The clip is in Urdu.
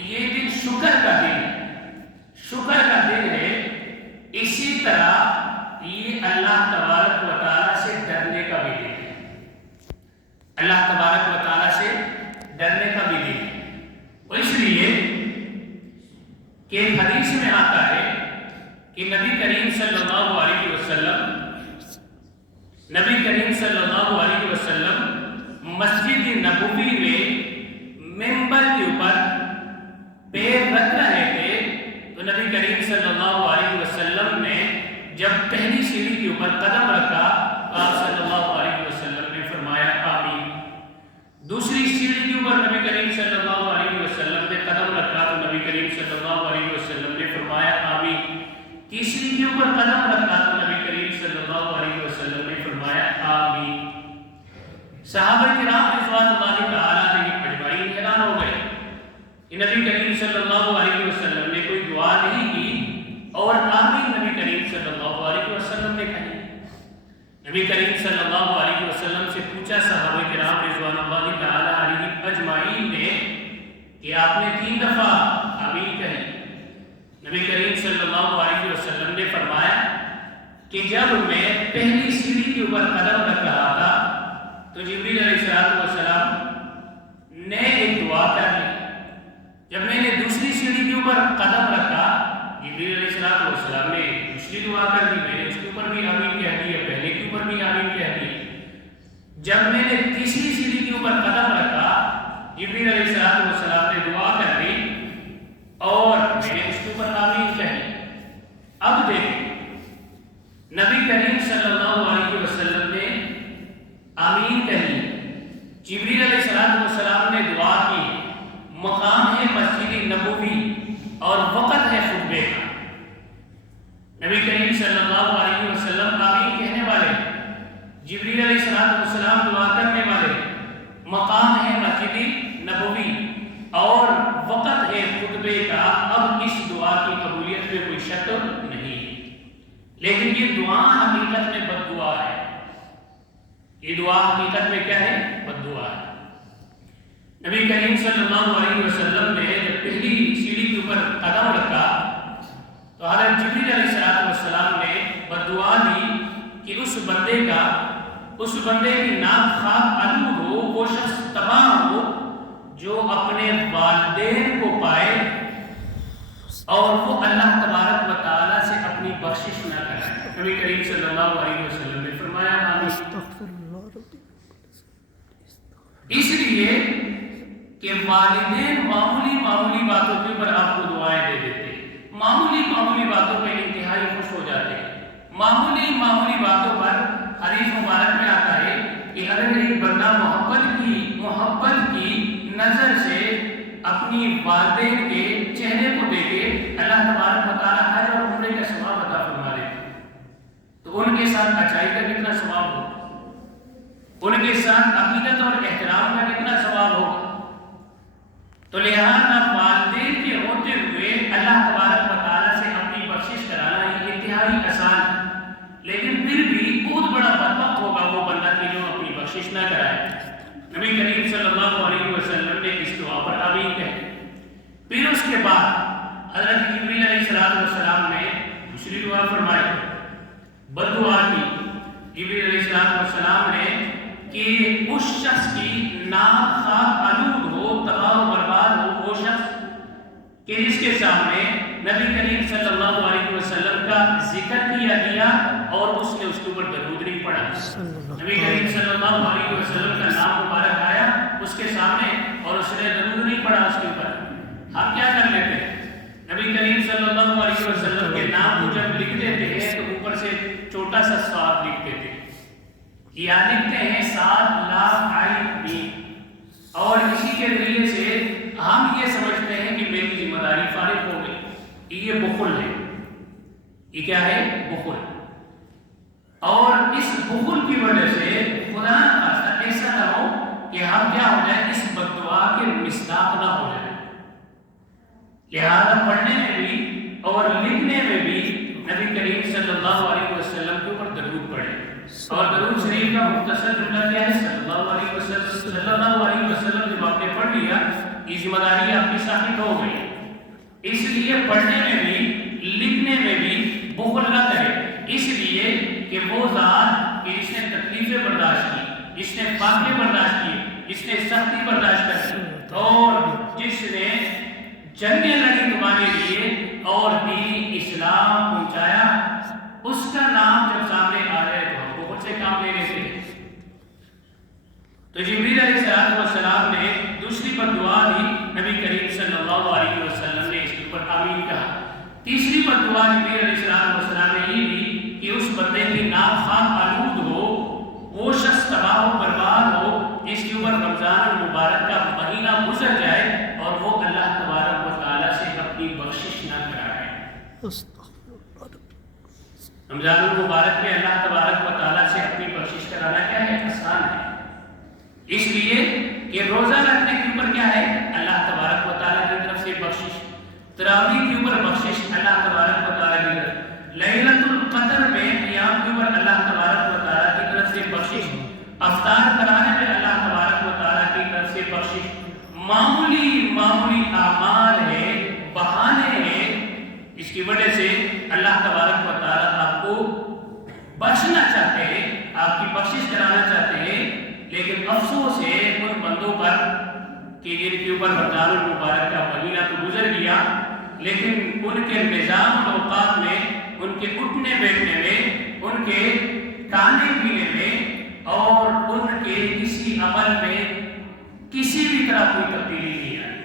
یہ دن شکر کا دن ہے، شکر کا دن ہے۔ اسی طرح یہ اللہ تبارک و تعالیٰ سے ڈرنے کا بھی دن ہے، اللہ تبارک و تعالیٰ سے ڈرنے کا بھی دن ہے۔ اس لیے کہ حدیث میں آتا ہے کہ نبی کریم صلی اللہ علیہ وسلم مسجد نبوی میں منبر کے اوپر پیر رکھ رہے تھے، تو نبی کریم صلی اللہ علیہ وسلم نے جب پہلی سیڑھی کے اوپر قدم رکھا تو آپ صلی اللہ علیہ وسلم نے فرمایا آمین۔ دوسری سیڑھی کے اوپر نبی کریم صلی اللہ علیہ وسلم نے قدم رکھا تو نبی کریم صلی اللہ علیہ وسلم نے فرمایا آمین۔ تیسری کے اوپر قدم رکھا تو نبی کریم صلی اللہ علیہ وسلم نے فرمایا آمین۔ صحابہ کرام رضوان اللہ تعالیٰ علیہم اجمعین حیران ہو گئے کہ نبی کریم صلی اللہ علیہ وسلم نے کوئی دعا نہیں کی اور آمین نبی کریم صلی اللہ علیہ وسلم نے کہی۔ نبی کریم صلی اللہ علیہ وسلم سے پوچھا صحابہ کرام رضوان اللہ تعالیٰ علیہم اجمعین نے کہ آپ نے 3 دفعہ آمین کہی۔ نبی کریم صلی اللہ علیہ وسلم نے فرمایا کہ جب میں پہلی سیڑھی کے اوپر قدم رکھ رہا تھا تو جبریل علیہ السلام نے ایک دعا کر لی۔ جب میں نے دوسری سیڑھی کے اوپر قدم رکھا، جبریل علیہ السلام نے دوسری دعا کر دی، میں نے اس کے اوپر بھی آمین کہہ دی، پہلے کے اوپر بھی آمین کہہ دی۔ جب میں نے تیسری سیڑھی کے اوپر قدم رکھا، جبریل علیہ السلام نے دعا کر دی اور میں نے اس کے اوپر آمین کہی۔ اب دیکھیں نبی کریم صلی اللہ علیہ وسلم نے آمین کہی، جبریل علیہ السلام نے دعا کی، مقام ہے مسجد نبوی اور وقت ہے خطبے کا۔ نبی کریم صلی اللہ علیہ وسلم آمین کہنے والے، جبریل علیہ السلام دعا کرنے والے، مقام ہے مسجد نبوی اور وقت ہے خطبے کا۔ اب اس دعا کی قبولیت میں کوئی شک نہیں، لیکن یہ دعا حقیقت میں بد دعا ہے۔ یہ دعا حقیقت میں کیا ہے؟ بد دعا ہے۔ نبی کریم صلی اللہ علیہ وسلم نے جب پہلی سیڑھی کے اوپر قدم رکھا تو حضرت جبریل علیہ السلام نے بد دعا دی کہ اس بندے کی ناک خاک آلود ہو، وہ شخص تباہ ہو جو اپنے والدین کو پائے اور وہ اللہ تبارک و تعالیٰ سے اپنی بخشش نہ کرے۔ نبی کریم صلی اللہ علیہ وسلم نے فرمایا آمین۔ اس لیے کہ والدین معمولی باتوں کے اوپر آپ کو دعائیں دے دیتے، معمولی باتوں پہ انتہائی خوش ہو جاتے ہیں، معمولی باتوں پر حدیث مبارک میں آتا ہے کہ اگر ایک بندہ محبت کی نظر سے اپنی والدین کے چہرے کو دیکھے، اللہ تبارک و تعالیٰ حج اور عمرے کا ثواب عطا فرما دیتے، تو ان کے ساتھ اچائی کا کتنا ثواب ہوگا، ان کے ساتھ عقیدت اور احترام کا کتنا ثواب ہوگا۔ تو لہذا والدین کے ہوتے ہوئے اللہ تبارک و تعالیٰ سے اپنی بخشش کرانا یہ انتہائی آسان ہے، لیکن پھر بھی بہت بڑا بدبخت ہوگا وہ بندہ کہ جو اپنی بخشش نہ کرائے۔ نبی کریم صلی اللہ علیہ وسلم نے اس دعا پر آمین کہی۔ پھر اس کے بعد حضرت جبریل علیہ السلام نے دوسری دعا فرمائی، بد دعا کی۔ جبریل علیہ السلام نے کہ اس شخص کی ناک خاک آلود ہو، تباہ و برباد ہو، وہ شخص کہ جس کے سامنے نبی کریم صلی اللہ علیہ وسلم کا ذکر کیا گیا اور اس نے اس کے اوپر درود نہیں پڑھا۔ نبی کریم صلی اللہ علیہ وسلم کا نام مبارک آیا اس کے سامنے اور اس نے درود نہیں پڑھا اس کے اوپر۔ ہم کیا کر لیتے ہیں؟ نبی کریم صلی اللہ علیہ وسلم کے نام کو جب لکھ دیتے ہیں تو اوپر سے چھوٹا سا صاد لکھ دیتے ہیں، یا لکھتے ہیں 7,00,000 اور اسی کے ذریعے سے ہم یہ سمجھتے ہیں کہ میری ذمہ داری فارغ ہو گئی۔ یہ بخل ہے، یہ کیا ہے؟ بخل۔ اور اس بخل کی وجہ سے خدا نہ خواستہ ایسا نہ ہو کہ ہم کیا ہو جائیں، اس بد دعا کے مصداق نہ ہو جائیں۔ لہذا پڑھنے میں بھی اور لکھنے میں بھی نبی کریم صلی اللہ علیہ وسلم کے اوپر درود پڑھیں، اور درود شریف کا مختصر جملہ کیا ہے؟ صلی اللہ علیہ وسلم۔ صلی اللہ علیہ وسلم جب آپ نے پڑھ لیا، یہ ذمہ داری آپ کی ثابت ہو گئی۔ اس لیے پڑھنے میں بھی لکھنے میں بھی بخل نہ کرے، اس لیے کہ وہ ذات کہ جس نے تکلیفیں برداشت کی، جس نے فاقے برداشت کی، جس نے سختی برداشت کی اور جس نے جنگیں لڑی تمہارے لیے اور دین اسلام پہنچایا، اس کا نام جب سامنے آ جائے تو ہم بہت سے کام لینے سے۔ تو جبریل علیہ السلام نے دوسری پر دعا دی، نبی کریم صلی اللہ علیہ وسلم نے اس کے اوپر آمین کہا۔ تیسری پر دعا جبریل علیہ السلام نے یہ دی کہ اس بندے کی ناک خاک آلود ہو، وہ شخص تباہ و برباد ہو جس کے اوپر رمضان المبارک کا مہینہ گزر جائے اور وہ اللہ تبارک و تعالیٰ سے اپنی بخشش نہ کرائے۔ رمضان المبارک میں اللہ تبارک و تعالیٰ سے اپنی بخشش کرانا کیا ہے؟ آسان ہے، اس لیے کہ روزہ رکھنے کے اوپر کیا ہے؟ اللہ تبارک و تعالیٰ کی طرف سے بخشش، تراویح کے اوپر بخشش اللہ تبارک و تعالیٰ کی طرف، لیلۃ القدر میں قیام کے اوپر اللہ تبارک و تعالیٰ کی طرف سے بخشش، افطار کرانے میں اللہ تبارک و تعالیٰ کی طرف سے بخشش۔ معمولی اعمال ہے، بہانے ہیں، اس کی وجہ سے اللہ تبارک و تعالیٰ آپ کو بخشنا چاہتے ہیں، آپ کی بخشش کرانا چاہتے ہیں، لیکن افسوس ہے ان بندوں پر کہ جن کے اوپر رمضان المبارک کا مہینہ تو گزر گیا لیکن ان کے نظام اوقات میں، ان کے اٹھنے بیٹھنے میں، ان کے کھانے پینے میں اور ان کے کسی عمل میں کسی بھی طرح کوئی تبدیلی نہیں آئی۔